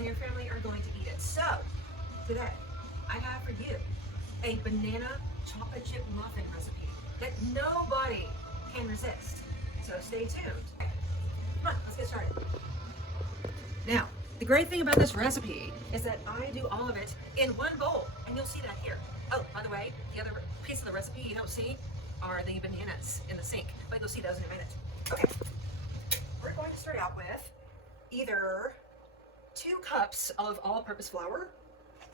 and your family are going to eat it. So, today, I have for you a banana chocolate chip muffin recipe that nobody can resist. So stay tuned. Come on, let's get started. Now, the great thing about this recipe is that I do all of it in one bowl, and you'll see that here. Oh, by the way, the other piece of the recipe you don't see are the bananas in the sink, but you'll see those in a minute. Okay, we're going to start out with either 2 cups of all-purpose flour,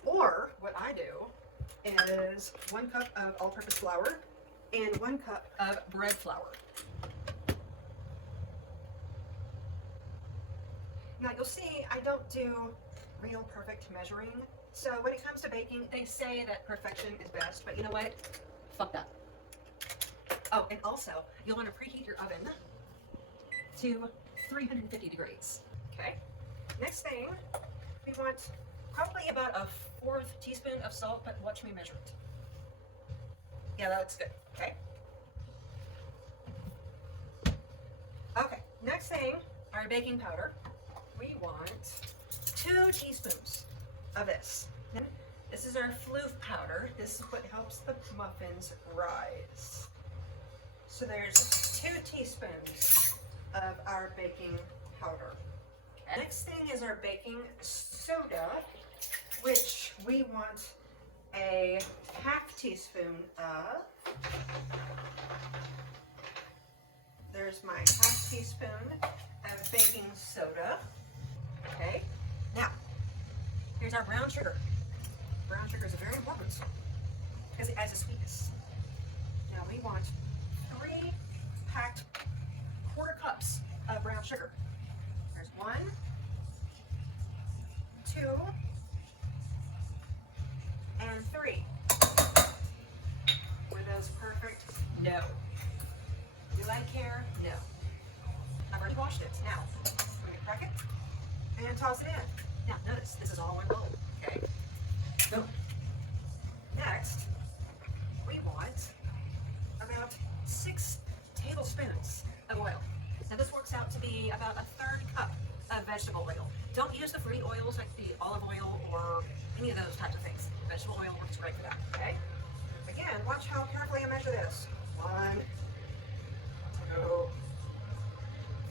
or what I do is 1 cup of all-purpose flour and 1 cup of bread flour. Now you'll see I don't do real perfect measuring. So when it comes to baking, they say that perfection is best, but you know what? Fuck that. Oh, and also you'll want to preheat your oven to 350 degrees. Okay. Next thing, we want probably about a 1/4 teaspoon of salt, but watch me measure it. Yeah, that looks good. Okay. Okay. Next thing, our baking powder. We want 2 teaspoons of this. This is our floof powder. This is what helps the muffins rise. So there's 2 teaspoons of our baking powder. Okay. Next thing is our baking soda, which we want a 1/2 teaspoon of. There's my 1/2 teaspoon of baking soda. Okay, now here's our brown sugar. Brown sugar is very important because it adds a sweetness. Now we want 3 packed 1/4 cups of brown sugar. There's 1, 2, and 3. Were those perfect? No. Do I care? No. I've already washed it. Now, I'm going to crack it and toss it in. Now, notice, this is all one bowl, okay? Boom. Next, we want about 6 tablespoons of oil. Now, this works out to be about a 1/3 cup of vegetable oil. Don't use the free oils like the olive oil or any of those types of things. Vegetable oil works great for that, okay? Again, watch how carefully I measure this. 1, 2,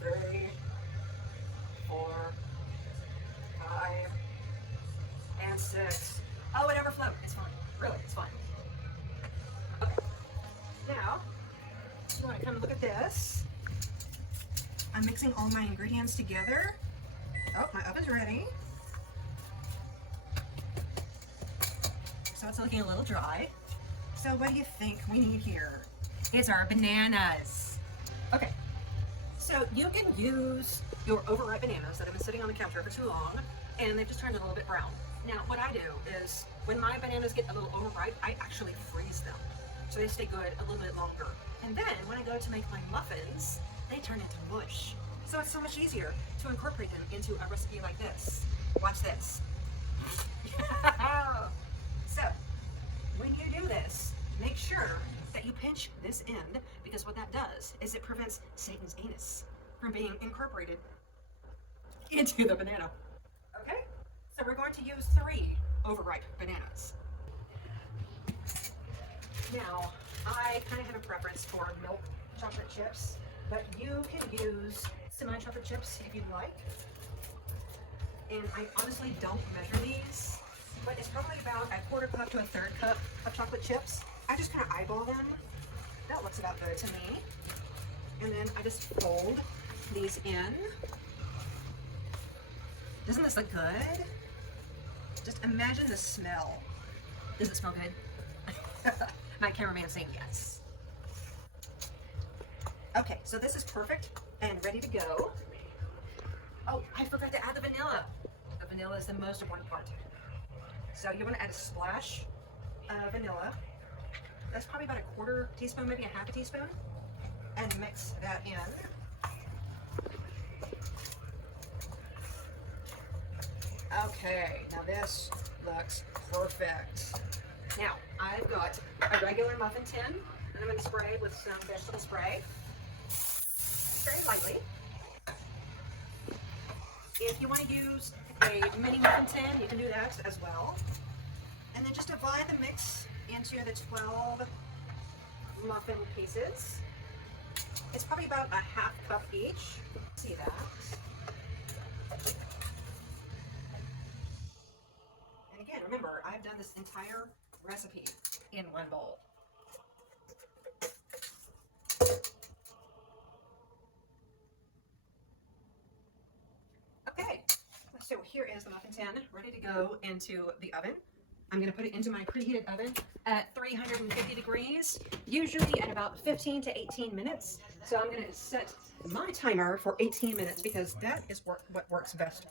3, 4, 5, and 6. Oh, it overflowed. It's fine. Really, it's fine. Okay. Now, you want to come look at this. I'm mixing all my ingredients together. Oh, my oven's ready. So it's looking a little dry. So what do you think we need here? It's our bananas. Okay. So you can use your overripe bananas that have been sitting on the counter for too long, and they've just turned a little bit brown. Now, what I do is, when my bananas get a little overripe, I actually freeze them, so they stay good a little bit longer. And then, when I go to make my muffins, they turn into mush. So it's so much easier to incorporate them into a recipe like this. Watch this. So, when you do this, make sure that you pinch this end, because what that does is it prevents Satan's anus from being incorporated into the banana. Okay? So we're going to use 3 overripe bananas. Now, I kind of have a preference for milk chocolate chips, but you can use semi-chocolate chips if you'd like. And I honestly don't measure these, but it's probably about a 1/4 cup to a 1/3 cup of chocolate chips. I just kind of eyeball them. That looks about good to me. And then I just fold these in. Doesn't this look good? Just imagine the smell. Does it smell good? My cameraman's saying yes. Okay, so this is perfect and ready to go. Oh, I forgot to add the vanilla. The vanilla is the most important part. So you want to add a splash of vanilla. That's probably about a 1/4 teaspoon, maybe a 1/2 teaspoon. And mix that in. Okay, now this looks perfect. Now, I've got a regular muffin tin, and I'm going to spray with some vegetable spray. Very lightly. If you want to use a mini muffin tin, you can do that as well. And then just divide the mix into the 12 muffin pieces. It's probably about a half cup each. See that? And again, remember, I've done this entire recipe in one bowl. Okay, so here is the muffin tin ready to go into the oven. I'm going to put it into my preheated oven at 350 degrees, usually at about 15 to 18 minutes. So I'm going to set my timer for 18 minutes because that is what works best.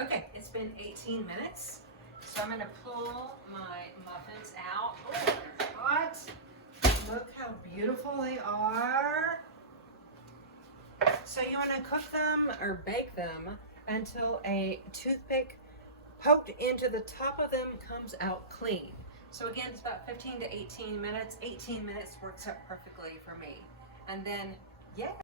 Okay, it's been 18 minutes. So I'm going to pull my muffins out. Oh, what? Look how beautiful they are. So you want to cook them or bake them until a toothpick poked into the top of them comes out clean. So again, it's about 15 to 18 minutes. 18 minutes works out perfectly for me. And then, yeah.